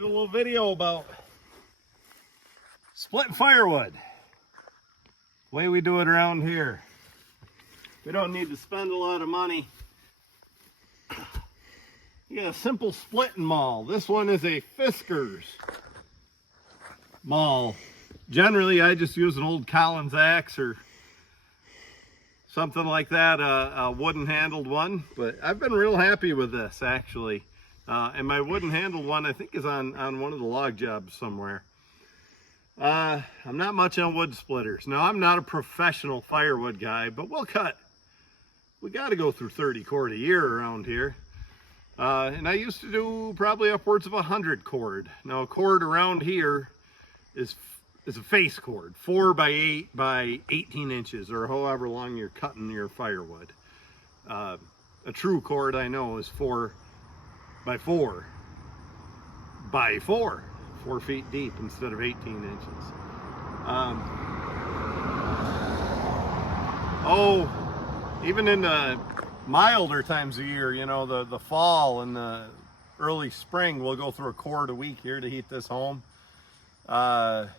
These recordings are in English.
do a little video about splitting firewood. The way we do it around here. We don't need to spend a lot of money. You got a simple splitting maul. This one is a Fisker's maul. Generally, I just use an old Collins axe or something like that, a wooden handled one. But I've been real happy with this, actually. And my wooden handled one, I think, is on one of the log jobs somewhere. I'm not much on wood splitters. Now, I'm not a professional firewood guy, but we'll cut. We got to go through 30 cord a year around here. And I used to do probably upwards of 100 cord. Now, a cord around here is a face cord, 4 by 8 by 18 inches, or however long you're cutting your firewood. A true cord, I know, is 4 by 4 by 4 feet deep instead of 18 inches. Even in the milder times of year, you know, the fall and the early spring, we'll go through a cord a week here to heat this home. And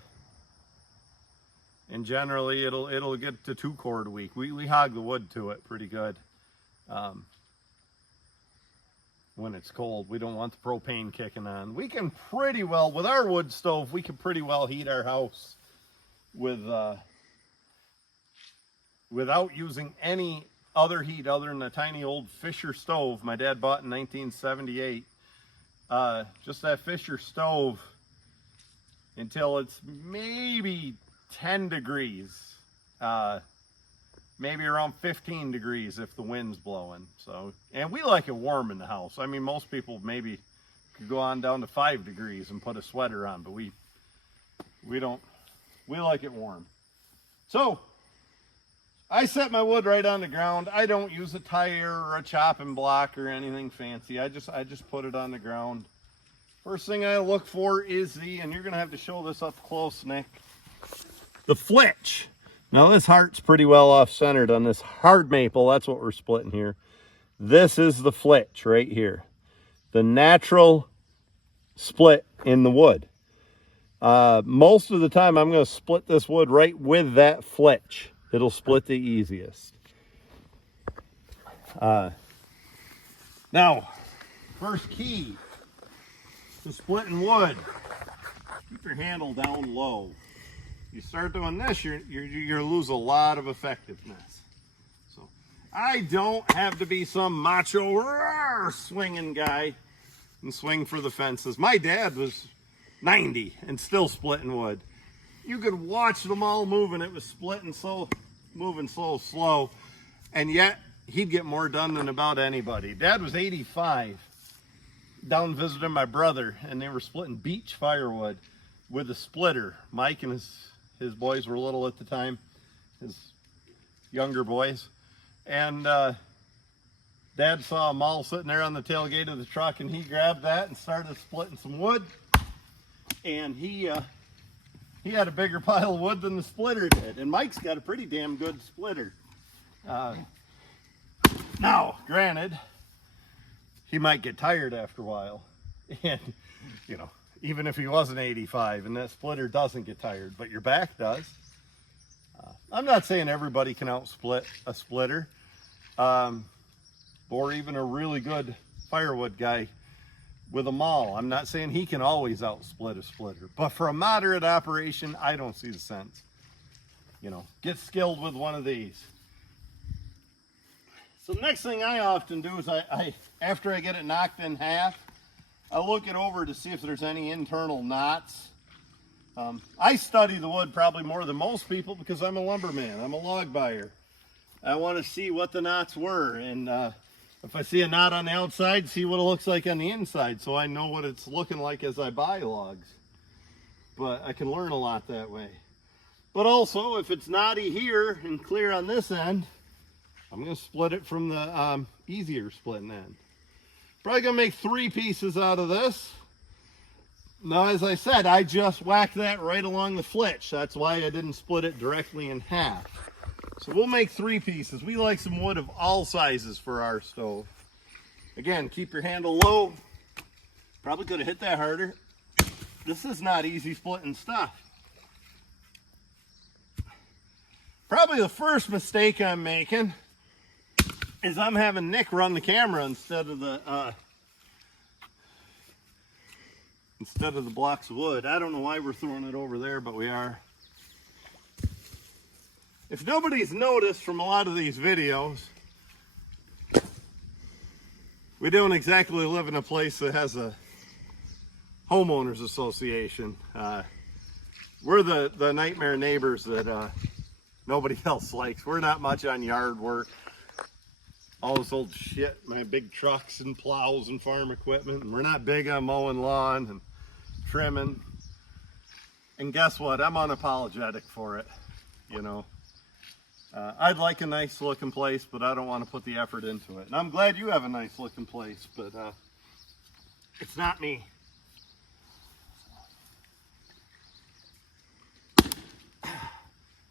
generally it'll get to 2 cord a week. We hog the wood to it pretty good. When it's cold, we don't want the propane kicking on. We can pretty well, with our wood stove, we can pretty well heat our house with without using any other heat other than a tiny old Fisher stove my dad bought in 1978. Just that Fisher stove until it's maybe 10 degrees, maybe around 15 degrees if the wind's blowing. So, and we like it warm in the house. I mean, most people maybe could go on down to 5 degrees and put a sweater on, but we don't. We like it warm. So I set my wood right on the ground. I don't use a tire or a chopping block or anything fancy. I just put it on the ground. First thing I look for is and you're gonna have to show this up close, Nick, the flitch. Now this heart's pretty well off-centered on this hard maple. That's what we're splitting here. This is the flitch right here. The natural split in the wood. Most of the time I'm going to split this wood right with that flitch. It'll split the easiest. Now, first key to splitting wood, keep your handle down low. You start doing this, you're gonna lose a lot of effectiveness. So I don't have to be some macho swinging guy and swing for the fences. My dad was 90 and still splitting wood. You could watch them all moving. It was splitting so, moving so slow, and yet he'd get more done than about anybody. Dad was 85, down visiting my brother, and they were splitting beech firewood with a splitter. Mike and his boys were little at the time, his younger boys, and Dad saw a maul sitting there on the tailgate of the truck, and he grabbed that and started splitting some wood, and he had a bigger pile of wood than the splitter did. And Mike's got a pretty damn good splitter. Now, granted, he might get tired after a while, and you know, even if he wasn't 85, and that splitter doesn't get tired, but your back does. I'm not saying everybody can outsplit a splitter, or even a really good firewood guy with a maul. I'm not saying he can always outsplit a splitter, but for a moderate operation, I don't see the sense. You know, get skilled with one of these. So the next thing I often do is after I get it knocked in half, I look it over to see if there's any internal knots. I study the wood probably more than most people because I'm a lumberman. I'm a log buyer. I want to see what the knots were, and if I see a knot on the outside, see what it looks like on the inside, so I know what it's looking like as I buy logs. But I can learn a lot that way. But also, if it's knotty here and clear on this end, I'm going to split it from the easier splitting end. Probably going to make 3 pieces out of this. Now, as I said, I just whacked that right along the flitch. That's why I didn't split it directly in half. So we'll make 3 pieces. We like some wood of all sizes for our stove. Again, keep your handle low. Probably could have hit that harder. this is not easy splitting stuff. Probably the first mistake I'm making is I'm having Nick run the camera instead of the blocks of wood. I don't know why we're throwing it over there, but we are. If nobody's noticed from a lot of these videos, we don't exactly live in a place that has a homeowners association. We're the nightmare neighbors that nobody else likes. We're not much on yard work. All this old shit, my big trucks and plows and farm equipment. And we're not big on mowing lawn and trimming. And guess what? I'm unapologetic for it, you know. I'd like a nice looking place, but I don't want to put the effort into it. And I'm glad you have a nice looking place, but it's not me.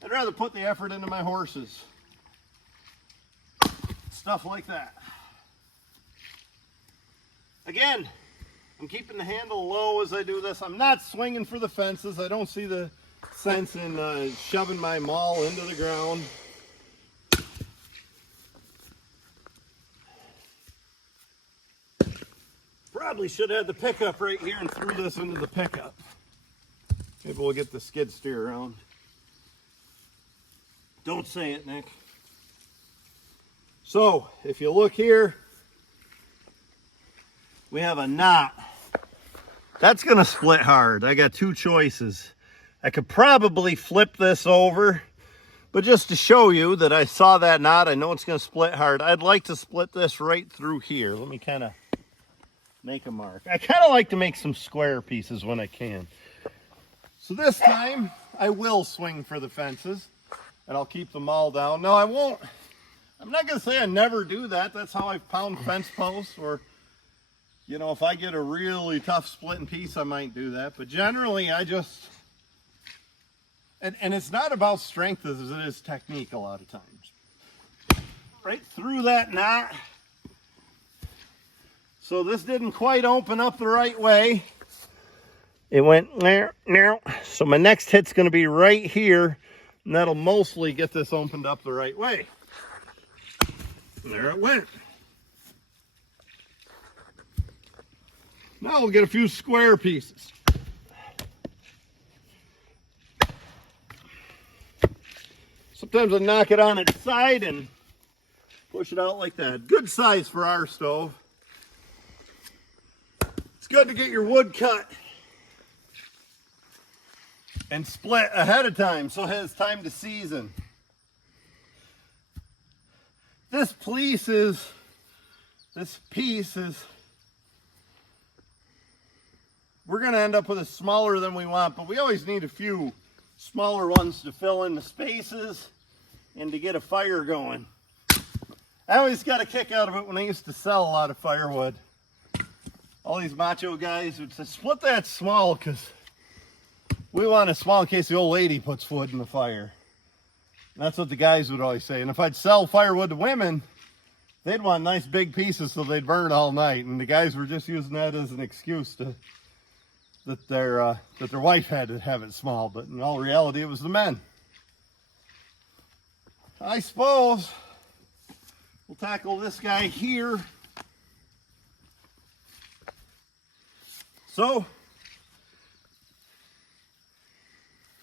I'd rather put the effort into my horses. Stuff like that. Again, I'm keeping the handle low as I do this. I'm not swinging for the fences. I don't see the sense in shoving my maul into the ground. Probably should have had the pickup right here and threw this into the pickup. Maybe we'll get the skid steer around. Don't say it, Nick. So, if you look here, we have a knot. That's gonna split hard. I got two choices. I could probably flip this over, but just to show you that I saw that knot, I know it's gonna split hard. I'd like to split this right through here. Let me kind of make a mark. I kind of like to make some square pieces when I can. So this time, I will swing for the fences, and I'll keep them all down. No, I won't. I'm not going to say I never do that. That's how I pound fence posts, or, you know, if I get a really tough splitting piece, I might do that. But generally, I just, and it's not about strength as it is technique a lot of times. Right through that knot. So this didn't quite open up the right way. It went there. So my next hit's going to be right here, and that'll mostly get this opened up the right way. And there it went. Now we'll get a few square pieces. Sometimes I knock it on its side and push it out like that. Good size for our stove. It's good to get your wood cut and split ahead of time so it has time to season. This piece is, we're going to end up with a smaller than we want, but we always need a few smaller ones to fill in the spaces and to get a fire going. I always got a kick out of it when I used to sell a lot of firewood. All these macho guys would say, split that small because we want a small in case the old lady puts wood in the fire. And that's what the guys would always say. And if I'd sell firewood to women, they'd want nice big pieces so they'd burn all night. And the guys were just using that as an excuse to that their wife had to have it small. But in all reality, it was the men. I suppose we'll tackle this guy here. So,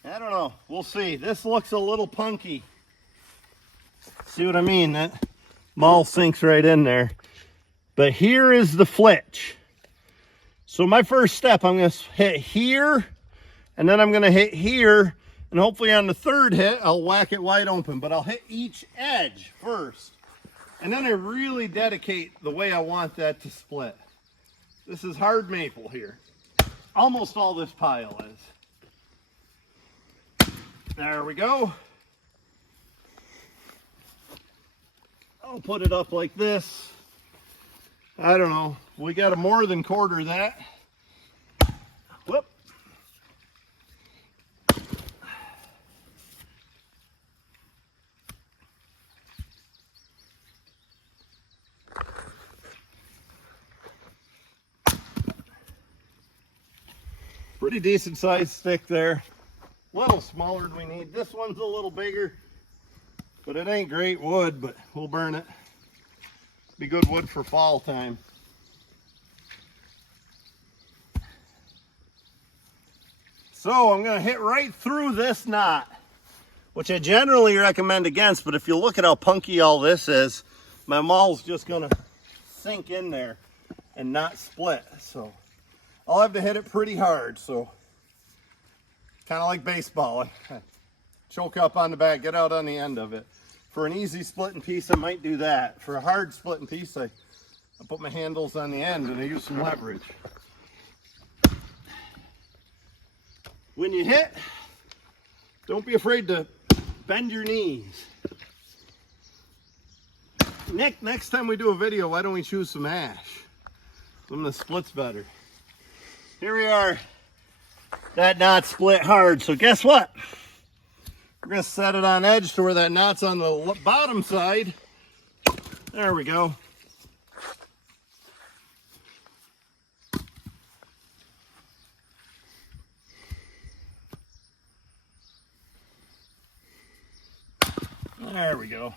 I don't know. We'll see. This looks a little punky. See what I mean? That maul sinks right in there. But here is the flitch. So my first step, I'm going to hit here, and then I'm going to hit here, and hopefully on the third hit, I'll whack it wide open. But I'll hit each edge first. And then I really dedicate the way I want that to split. This is hard maple here. Almost all this pile is. There we go. I'll put it up like this. I don't know. We got to more than quarter that. Whoop. Pretty decent sized stick there. A little smaller than we need. This one's a little bigger, but it ain't great wood, but we'll burn it. Be good wood for fall time. So I'm gonna hit right through this knot, which I generally recommend against, but if you look at how punky all this is, my maul's just gonna sink in there and not split. So I'll have to hit it pretty hard. So kind of like baseball. Choke up on the back, get out on the end of it. For an easy splitting piece, I might do that. For a hard splitting piece, I put my handles on the end and I use some leverage. When you hit, don't be afraid to bend your knees. Nick, next time we do a video, why don't we choose some ash? Some of the splits better. Here we are. That knot split hard, so guess what? We're gonna set it on edge to where that knot's on the bottom side. There we go. There we go.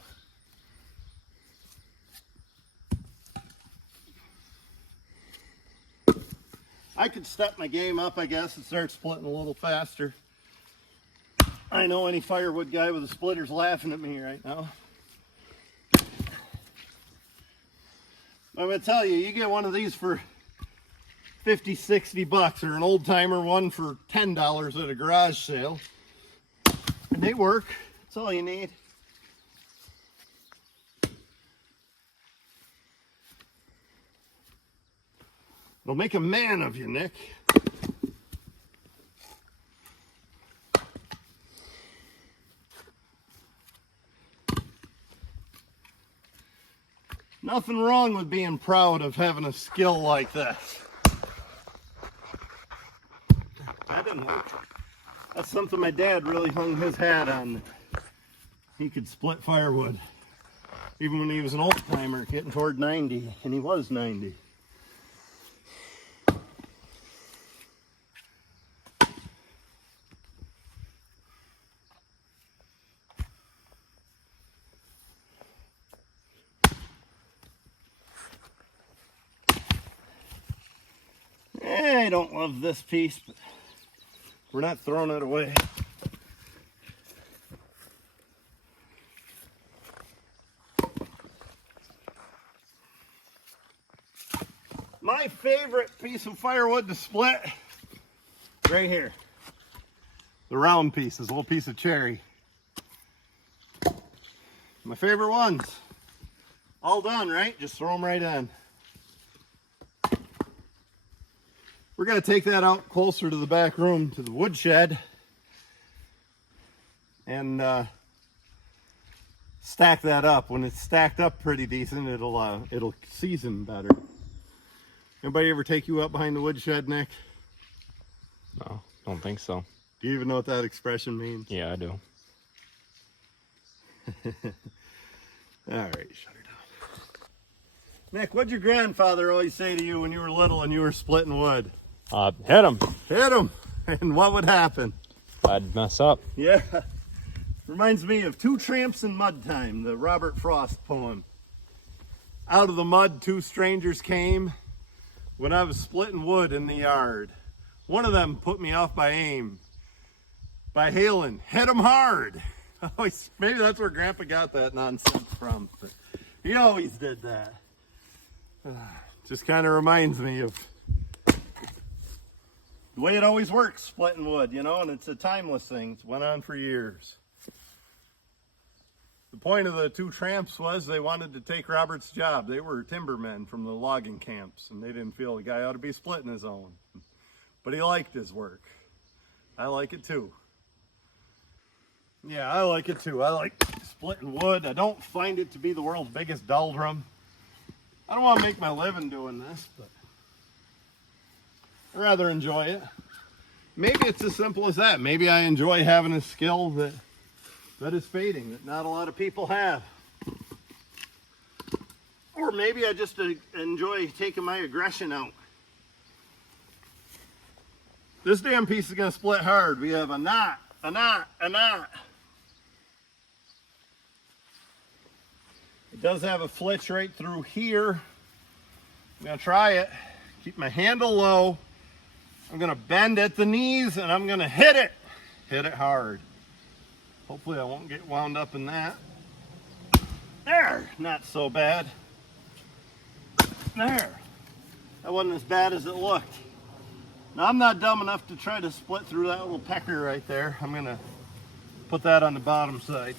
I could step my game up, I guess, and start splitting a little faster. I know any firewood guy with a splitter's laughing at me right now. I'm gonna tell you, you get one of these for 50, 60 bucks, or an old timer one for $10 at a garage sale. And they work, that's all you need. It'll make a man of you, Nick. Nothing wrong with being proud of having a skill like this. That didn't work. That's something my dad really hung his hat on. He could split firewood. Even when he was an old timer, getting toward 90, and he was 90. I don't love this piece, but we're not throwing it away. My favorite piece of firewood to split, right here. The round piece, this little piece of cherry. My favorite ones. All done, right? Just throw them right in. We're going to take that out closer to the back room, to the woodshed, and stack that up. When it's stacked up pretty decent, it'll season better. Anybody ever take you up behind the woodshed, Nick? No, don't think so. Do you even know what that expression means? Yeah, I do. All right, shut her down. Nick, what'd your grandfather always say to you when you were little and you were splitting wood? Hit him. Hit him, and what would happen? I'd mess up. Yeah, reminds me of Two Tramps in Mud Time, the Robert Frost poem. Out of the mud, two strangers came when I was splitting wood in the yard. One of them put me off by aim, by hailing, hit him hard. Maybe that's where Grandpa got that nonsense from, but he always did that. Just kind of reminds me of the way it always works, splitting wood, you know, and it's a timeless thing. It's went on for years. The point of the Two Tramps was they wanted to take Robert's job. They were timbermen from the logging camps, and they didn't feel the guy ought to be splitting his own. But he liked his work. I like it too. Yeah, I like it too. I like splitting wood. I don't find it to be the world's biggest doldrum. I don't want to make my living doing this, but I rather enjoy it. Maybe it's as simple as that. Maybe I enjoy having a skill that is fading, that not a lot of people have. Or maybe I just enjoy taking my aggression out. This damn piece is gonna split hard. We have a knot, a knot, a knot. It does have a flitch right through here. I'm gonna try it. Keep my handle low. I'm gonna bend at the knees and I'm gonna hit it. Hit it hard. Hopefully I won't get wound up in that. There, not so bad. There. That wasn't as bad as it looked. Now I'm not dumb enough to try to split through that little pecker right there. I'm gonna put that on the bottom side.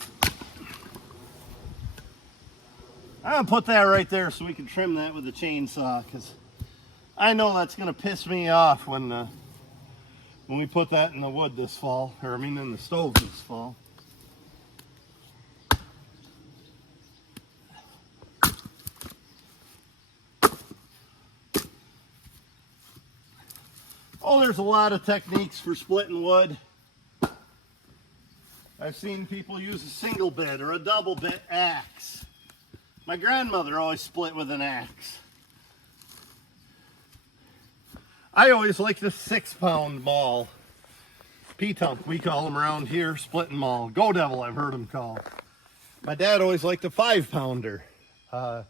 I'm gonna put that right there so we can trim that with a chainsaw, because I know that's gonna piss me off when we put that in the wood this fall, or I mean in the stove this fall. Oh, there's a lot of techniques for splitting wood. I've seen people use a single bit or a double bit axe. My grandmother always split with an axe. I always like the 6-pound maul. Petunk, we call them around here, splitting maul. Go devil, I've heard them called. My dad always liked a 5-pounder. I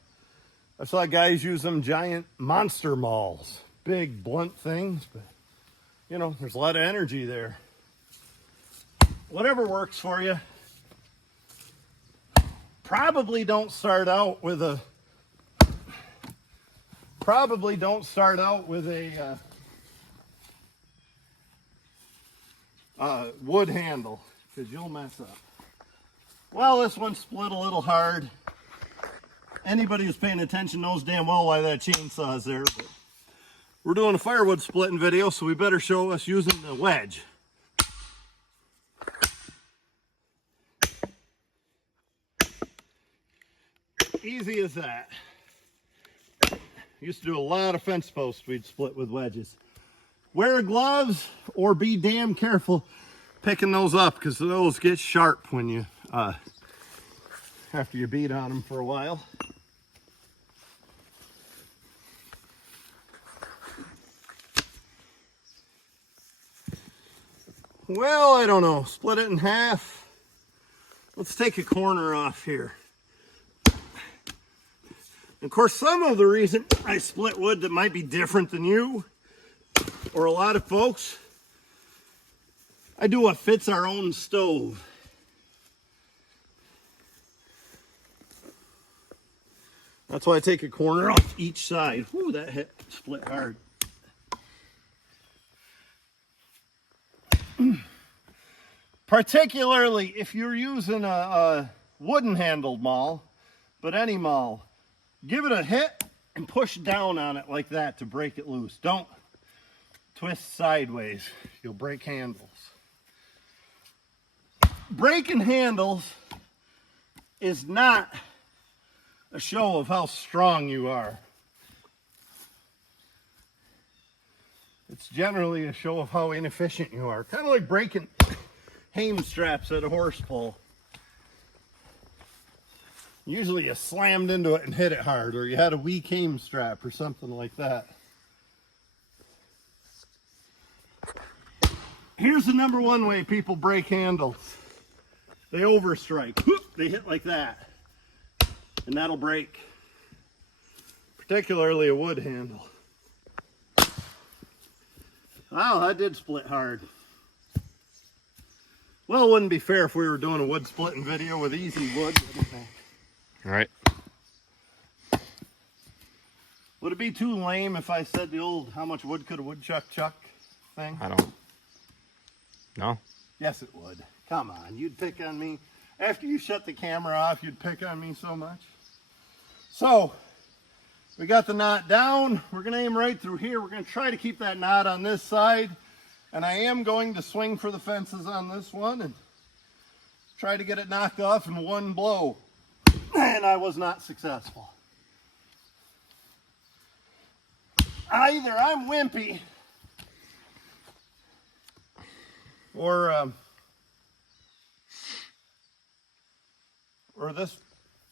saw guys use them giant monster mauls. Big, blunt things, but you know, there's a lot of energy there. Whatever works for you. Probably don't start out with a wood handle, because you'll mess up. Well, this one split a little hard. Anybody who's paying attention knows damn well why that chainsaw is there. But we're doing a firewood splitting video, so we better show us using the wedge. Easy as that. Used to do a lot of fence posts we'd split with wedges. Wear gloves or be damn careful picking those up, because those get sharp when you after you beat on them for a while. Well, I don't know. Split it in half. Let's take a corner off here. Of course, some of the reason I split wood that might be different than you or a lot of folks, I do what fits our own stove. That's why I take a corner off each side. Whew, that hit split hard. Particularly if you're using a wooden handled maul, but any maul, give it a hit and push down on it like that to break it loose. Don't twist sideways. You'll break handles. Breaking handles is not a show of how strong you are. It's generally a show of how inefficient you are. Kind of like breaking hame straps at a horse pull. Usually you slammed into it and hit it hard, or you had a weak hame strap or something like that. Here's the number one way people break handles. They overstrike. They hit like that, and that'll break. Particularly a wood handle. Wow, that did split hard. Well, it wouldn't be fair if we were doing a wood splitting video with easy wood. Right. Would it be too lame if I said the old "how much wood could a woodchuck chuck" thing? I don't. No. Yes, it would. Come on, you'd pick on me. After you shut the camera off, you'd pick on me so much. So, we got the knot down. We're going to aim right through here. We're going to try to keep that knot on this side. And I am going to swing for the fences on this one and try to get it knocked off in one blow. And I was not successful. Either I'm wimpy or this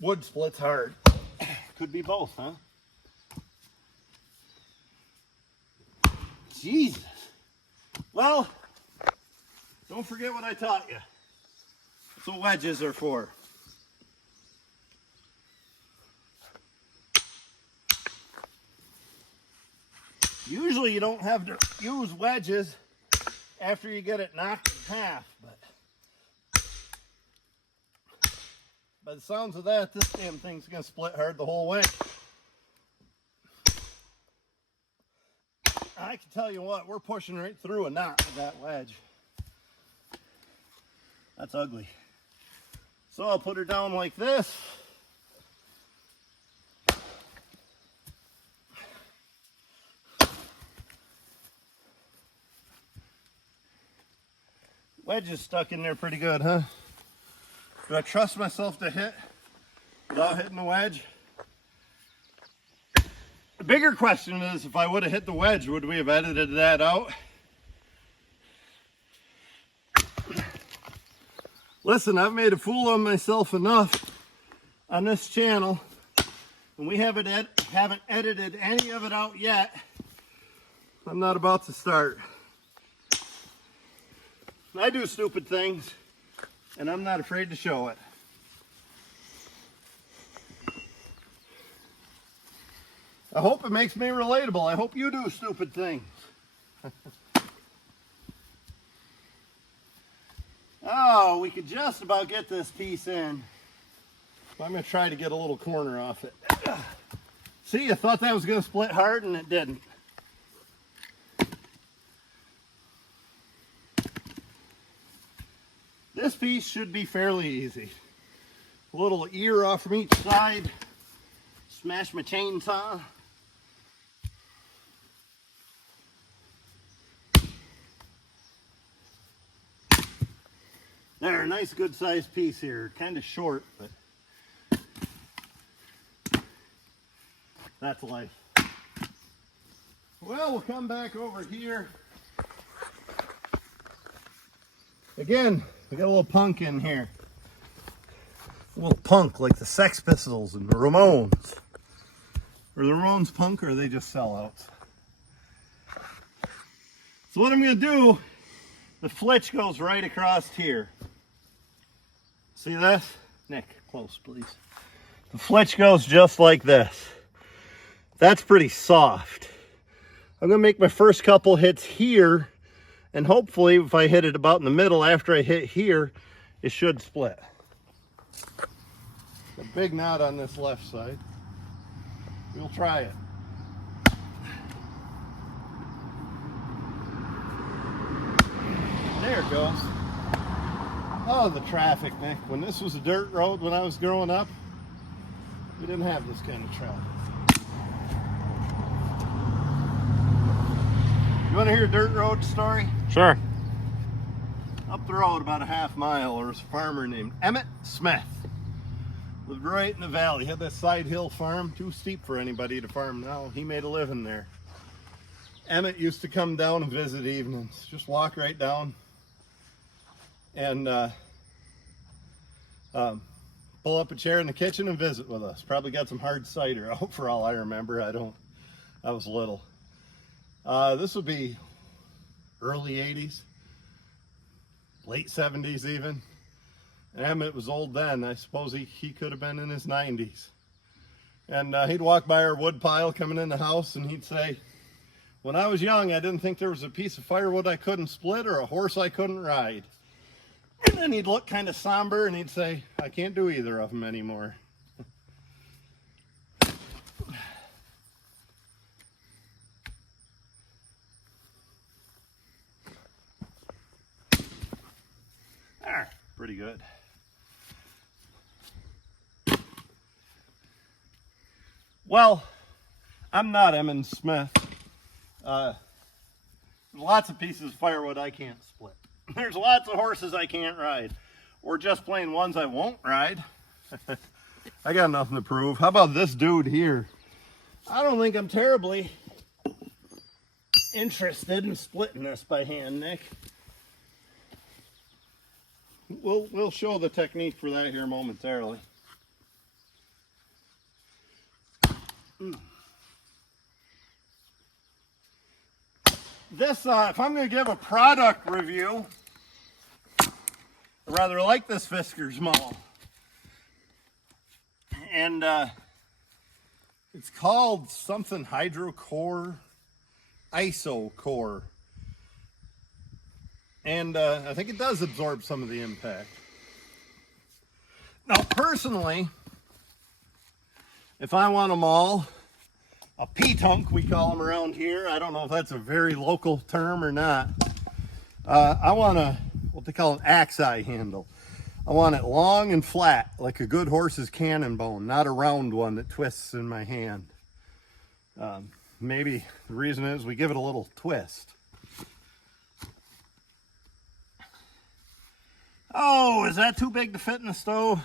wood splits hard. Could be both, huh? Well, don't forget what I taught you. That's what wedges are for. Usually you don't have to use wedges after you get it knocked in half, but by the sounds of that, this damn thing's gonna split hard the whole way. I can tell you what, we're pushing right through a knot with that wedge. That's ugly. So I'll put her down like this. Wedge is stuck in there pretty good, huh? Do I trust myself to hit without hitting the wedge? The bigger question is, if I would have hit the wedge, would we have edited that out? Listen, I've made a fool of myself enough on this channel, and we haven't edited any of it out yet. I'm not about to start. I do stupid things, and I'm not afraid to show it. I hope it makes me relatable. I hope you do stupid things. Oh, we could just about get this piece in. I'm going to try to get a little corner off it. See, I thought that was going to split hard, and it didn't. This piece should be fairly easy. A little ear off from each side. Smash my chainsaw. There, a nice good sized piece here. Kind of short, but that's life. Well, we'll come back over here. Again, we got a little punk in here. A little punk like the Sex Pistols and the Ramones. Are the Ramones punk, or are they just sellouts? So what I'm going to do, the flitch goes right across here. See this? Nick, close please. The flitch goes just like this. That's pretty soft. I'm going to make my first couple hits here, and hopefully if I hit it about in the middle after I hit here, it should split. A big knot on this left side. We'll try it. There it goes. Oh, the traffic, Nick. When this was a dirt road when I was growing up, we didn't have this kind of traffic. You want to hear a dirt road story? Sure. Up the road about a half mile, there was a farmer named Emmett Smith. Lived right in the valley. Had that side hill farm, too steep for anybody to farm now. He made a living there. Emmett used to come down and visit evenings. Just walk right down and pull up a chair in the kitchen and visit with us. Probably got some hard cider out for all I remember. I was little. This would be early 80s, late 70s even. Emmett was old then. I suppose he could have been in his 90s. And he'd walk by our wood pile coming in the house, and he'd say, when I was young, I didn't think there was a piece of firewood I couldn't split or a horse I couldn't ride. And then he'd look kind of somber, and he'd say, I can't do either of them anymore. Pretty good. Well, I'm not Emmett Smith. There's lots of pieces of firewood I can't split. There's lots of horses I can't ride, or just plain ones I won't ride. I got nothing to prove. How about this dude here? I don't think I'm terribly interested in splitting this by hand, Nick. We'll show the technique for that here momentarily. This, if I'm going to give a product review, I rather like this Fiskars maul. And it's called something hydrocore, iso core. And I think it does absorb some of the impact. Now, personally, if I want a maul, a petunk, we call them around here. I don't know if that's a very local term or not. I want what they call an axe eye handle. I want it long and flat, like a good horse's cannon bone, not a round one that twists in my hand. Maybe the reason is we give it a little twist. Oh, is that too big to fit in the stove?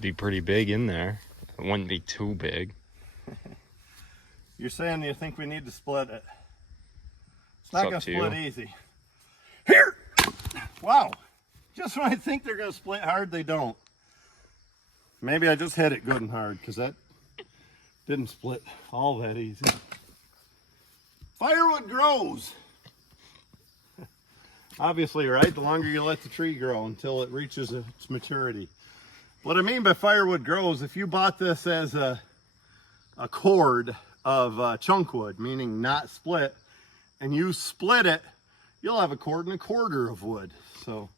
Be pretty big in there. It wouldn't be too big. You're saying you think we need to split it? It's not going to split easy. Here! Wow. Just when I think they're going to split hard, they don't. Maybe I just hit it good and hard because that didn't split all that easy. Firewood grows. Obviously, right? The longer you let the tree grow until it reaches its maturity. What I mean by firewood grows, if you bought this as a cord of chunk wood, meaning not split, and you split it, you'll have a cord and a quarter of wood. So,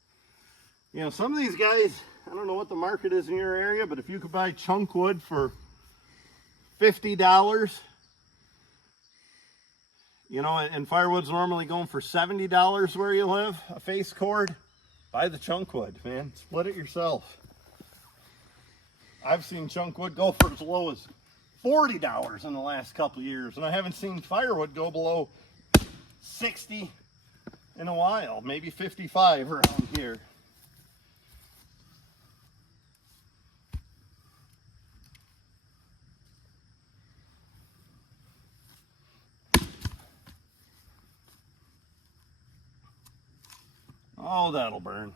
you know, some of these guys, I don't know what the market is in your area, but if you could buy chunk wood for $50, you know, and firewood's normally going for $70 where you live, a face cord, buy the chunk wood, man. Split it yourself. I've seen chunk wood go for as low as $40 in the last couple of years, and I haven't seen firewood go below 60 in a while, maybe 55 around here. Oh, that'll burn.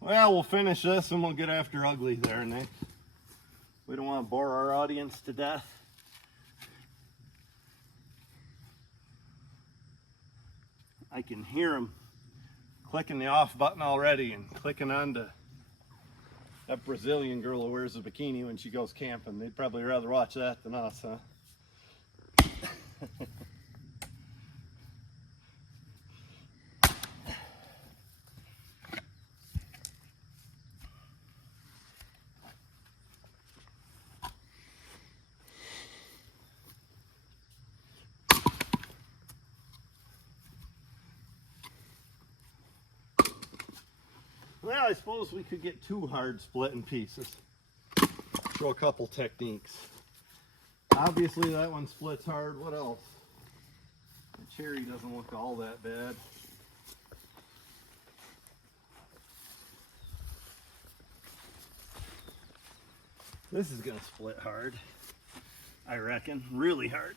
Well, we'll finish this and we'll get after ugly there, Nick. We don't want to bore our audience to death. I can hear them clicking the off button already and clicking on to that Brazilian girl who wears a bikini when she goes camping. They'd probably rather watch that than us, huh? Well, I suppose we could get two hard split in pieces. Show a couple techniques. Obviously that one splits hard. What else? The cherry doesn't look all that bad. This is gonna split hard, I reckon, really hard.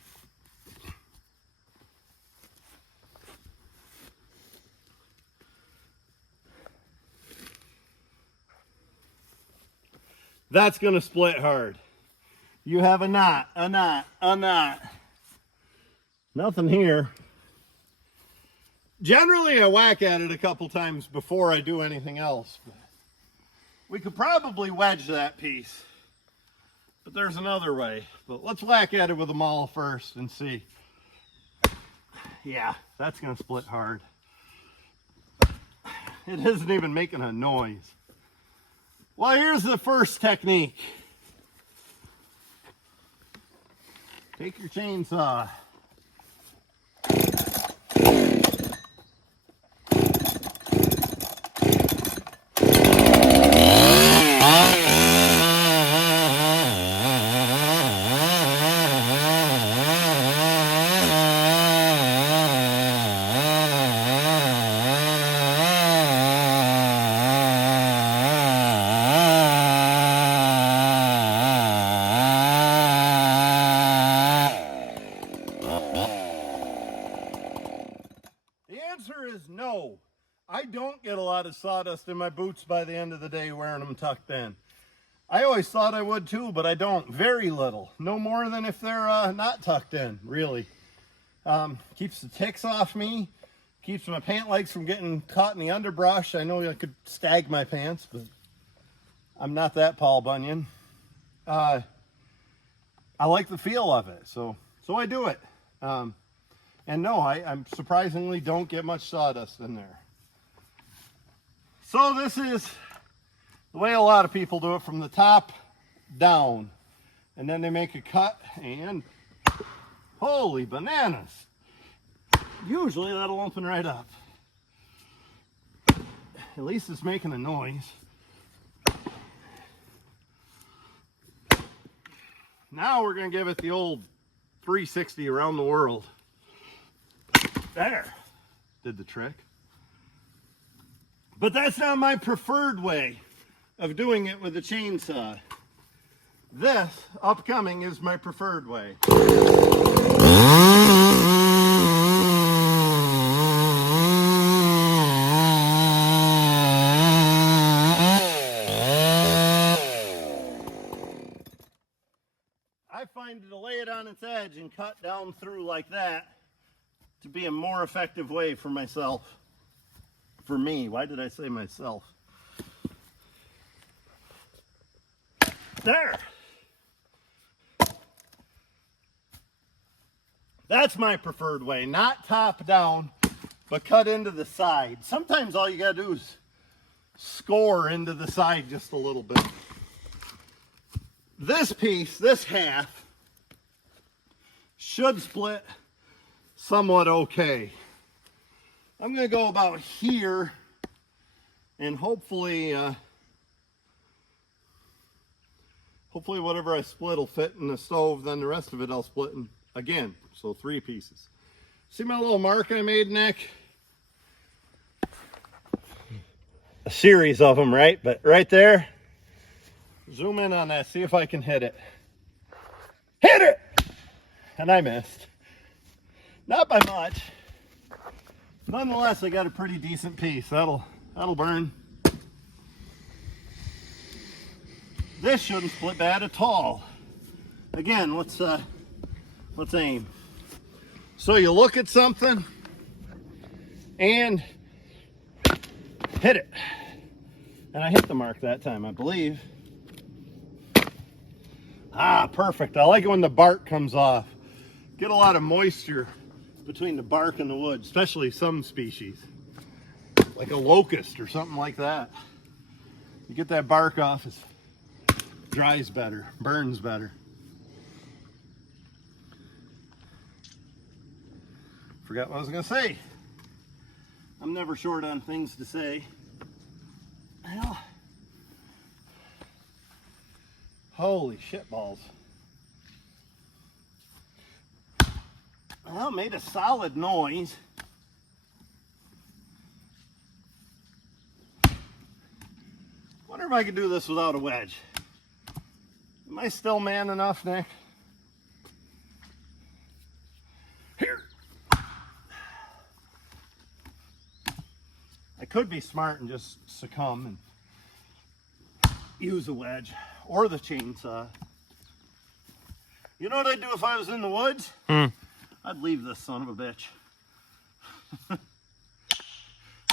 That's going to split hard. You have a knot, a knot, a knot. Nothing here. Generally, I whack at it a couple times before I do anything else. We could probably wedge that piece, but there's another way. But let's whack at it with a maul first and see. Yeah, that's going to split hard. It isn't even making a noise. Well, here's the first technique. Take your chainsaw. No, I don't get a lot of sawdust in my boots by the end of the day wearing them tucked in. I always thought I would too, but I don't. Very little. No more than if they're not tucked in, really. Keeps the ticks off me. Keeps my pant legs from getting caught in the underbrush. I know I could stag my pants, but I'm not that Paul Bunyan. I like the feel of it, so I do it. And no, I'm surprisingly don't get much sawdust in there. So this is the way a lot of people do it, from the top down. And then they make a cut, and holy bananas. Usually that'll open right up. At least it's making a noise. Now we're going to give it the old 360 around the world. There. Did the trick. But that's not my preferred way of doing it with a chainsaw. This, upcoming, is my preferred way. I find to lay it on its edge and cut down through like that to be a more effective way for myself. For me. Why did I say myself? There. That's my preferred way. Not top down, but cut into the side. Sometimes all you gotta do is score into the side just a little bit. This piece, this half, should split somewhat okay. I'm going to go about here, and hopefully whatever I split will fit in the stove. Then the rest of it I'll split in again. So 3 pieces. See my little mark I made, Nick? A series of them, right? But right there, zoom in on that. See if I can hit it. Hit it! And I missed. Not by much. Nonetheless, I got a pretty decent piece. That'll burn. This shouldn't split bad at all. Again, let's aim. So you look at something and hit it. And I hit the mark that time, I believe. Ah, perfect. I like it when the bark comes off. Get a lot of moisture between the bark and the wood, especially some species, like a locust or something like that. You get that bark off, it dries better, burns better. Forgot what I was gonna say. I'm never short on things to say. Well, holy shit balls. Well, made a solid noise. Wonder if I could do this without a wedge. Am I still man enough, Nick? Here. I could be smart and just succumb and use a wedge or the chainsaw. You know what I'd do if I was in the woods? I'd leave this son of a bitch.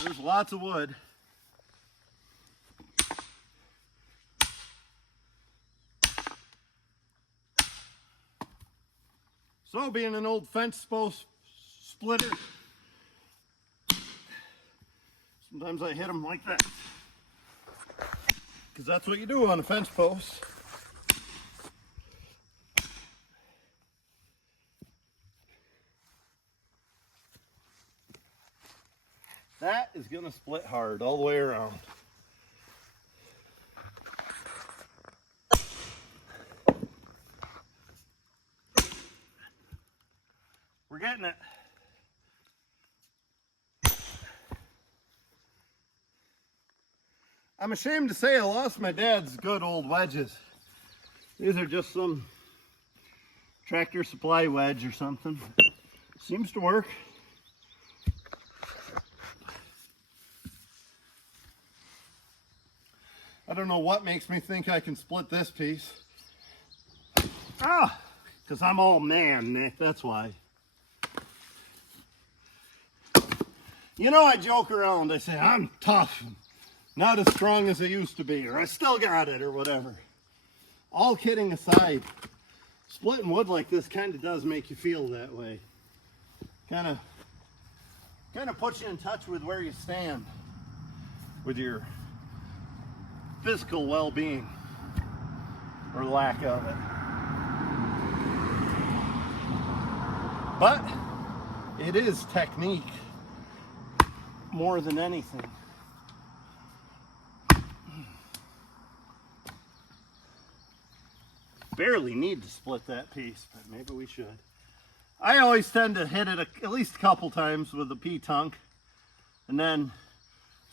There's lots of wood. So, being an old fence post splitter, sometimes I hit them like that. Because that's what you do on a fence post. That is going to split hard all the way around. We're getting it. I'm ashamed to say I lost my dad's good old wedges. These are just some Tractor Supply wedge or something. Seems to work. I don't know what makes me think I can split this piece. Ah, because I'm all man, Nick, that's why. You know, I joke around, I say, I'm tough, not as strong as I used to be, or I still got it, or whatever. All kidding aside, splitting wood like this kind of does make you feel that way. Kind of puts you in touch with where you stand with your physical well-being, or lack of it. But it is technique more than anything. Barely need to split that piece, but maybe we should. I always tend to hit it at least a couple times with the petunk, and then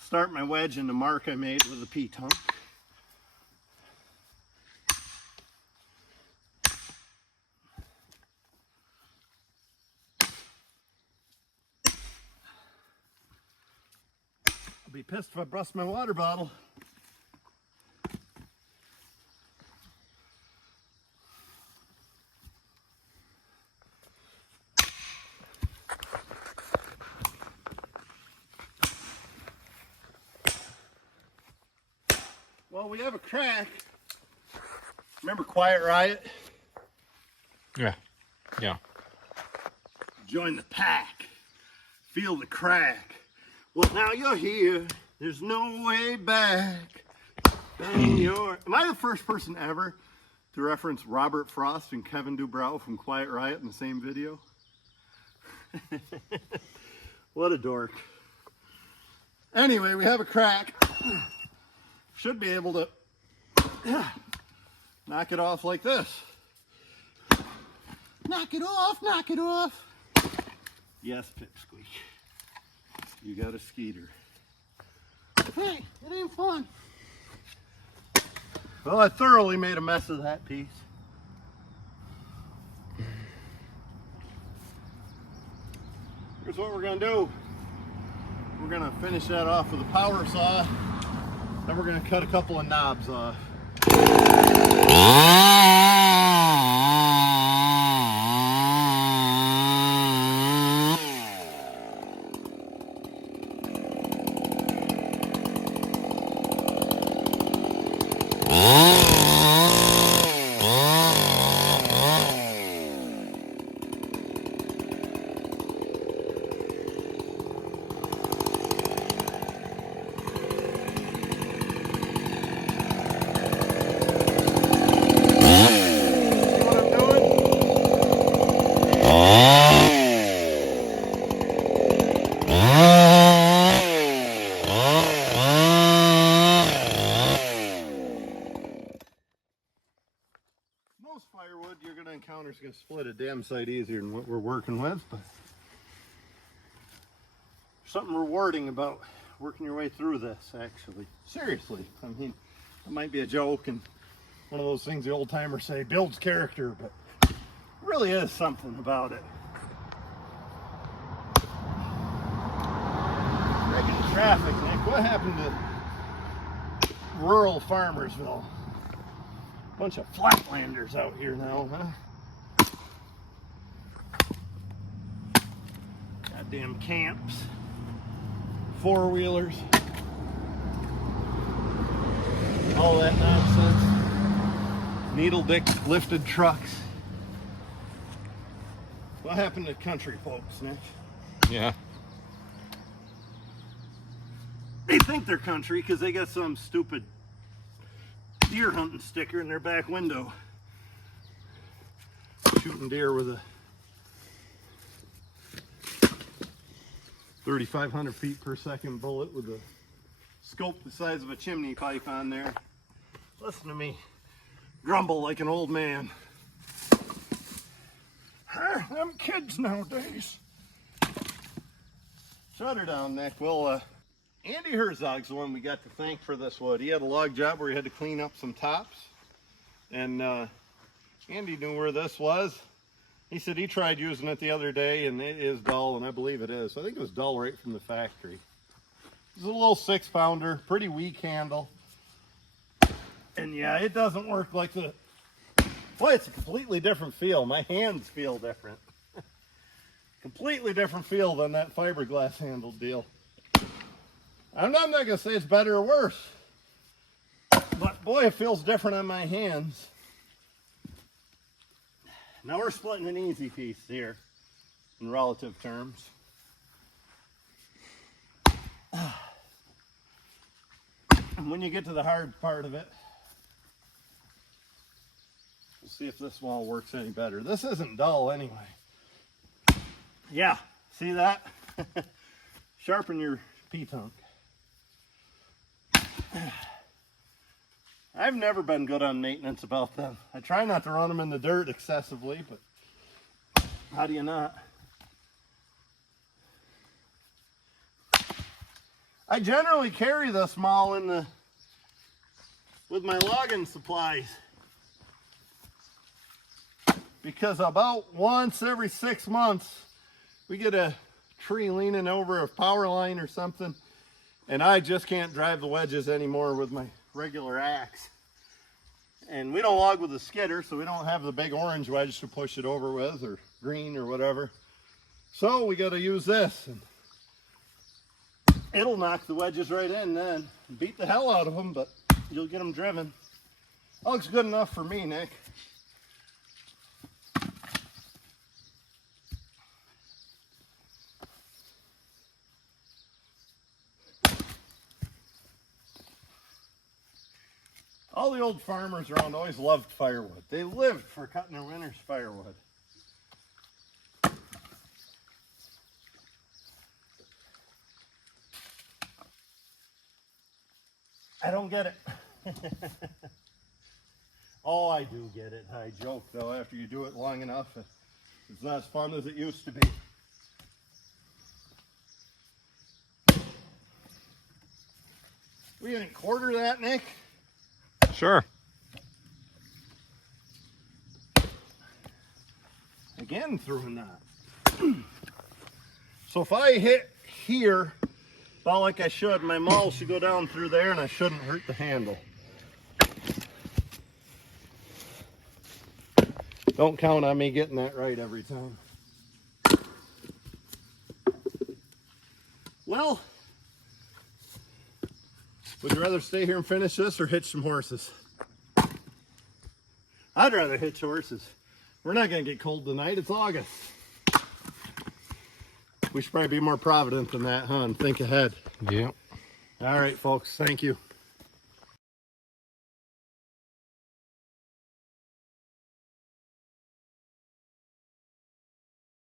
start my wedge in the mark I made with the petunk. I'll be pissed if I bust my water bottle. Well, we have a crack. Remember Quiet Riot? Yeah. Yeah. Join the pack. Feel the crack. Well, now you're here. There's no way back. Am I the first person ever to reference Robert Frost and Kevin Dubrow from Quiet Riot in the same video? What a dork. Anyway, we have a crack. Should be able to knock it off like this. Knock it off, knock it off. Yes, Pipsqueak. You got a skeeter. Hey, it ain't fun. Well, I thoroughly made a mess of that piece. Here's what we're gonna do. We're gonna finish that off with a power saw. Then we're going to cut a couple of knobs off. Most firewood you're going to encounter is going to split a damn sight easier than what we're working with, but there's something rewarding about working your way through this, actually. Seriously. I mean, it might be a joke and one of those things the old timers say builds character, but it really is something about it. Freaking traffic, Nick. What happened to rural Farmersville? Bunch of flatlanders out here now, huh? Goddamn camps, four-wheelers, all that nonsense. Needle dick lifted trucks. What happened to country folks, Nick? Yeah. They think they're country because they got some stupid deer hunting sticker in their back window. Shooting deer with a 3,500 feet per second bullet with a scope the size of a chimney pipe on there. Listen to me grumble like an old man. Them kids nowadays. Shut her down, Nick. Well, Andy Herzog's the one we got to thank for this wood. He had a log job where he had to clean up some tops. And Andy knew where this was. He said he tried using it the other day and it is dull, and I believe it is. I think it was dull right from the factory. It's a little 6-pounder, pretty weak handle. And yeah, it doesn't work like the, boy, it's a completely different feel. My hands feel different. Completely different feel than that fiberglass handled deal. I'm not gonna say it's better or worse, but boy, it feels different on my hands. Now we're splitting an easy piece here in relative terms. And when you get to the hard part of it, we'll see if this maul works any better. This isn't dull anyway. Yeah, see that? Sharpen your petunk. I've never been good on maintenance about them. I try not to run them in the dirt excessively, but how do you not? I generally carry this maul with my logging supplies, because about once every 6 months we get a tree leaning over a power line or something, and I just can't drive the wedges anymore with my regular axe. And we don't log with a skidder, so we don't have the big orange wedge to push it over with, or green or whatever. So we got to use this, and it'll knock the wedges right in then. Beat the hell out of them, but you'll get them driven. That looks good enough for me, Nick. All the old farmers around always loved firewood. They lived for cutting their winter's firewood. I don't get it. Oh, I do get it. I joke though, after you do it long enough, it's not as fun as it used to be. We didn't quarter that, Nick? Sure. Again, through a knot. So if I hit here about like I should, my maul should go down through there and I shouldn't hurt the handle. Don't count on me getting that right every time. Well, would you rather stay here and finish this or hitch some horses? I'd rather hitch horses. We're not going to get cold tonight. It's August. We should probably be more provident than that, huh? And think ahead. Yeah. All right, folks. Thank you.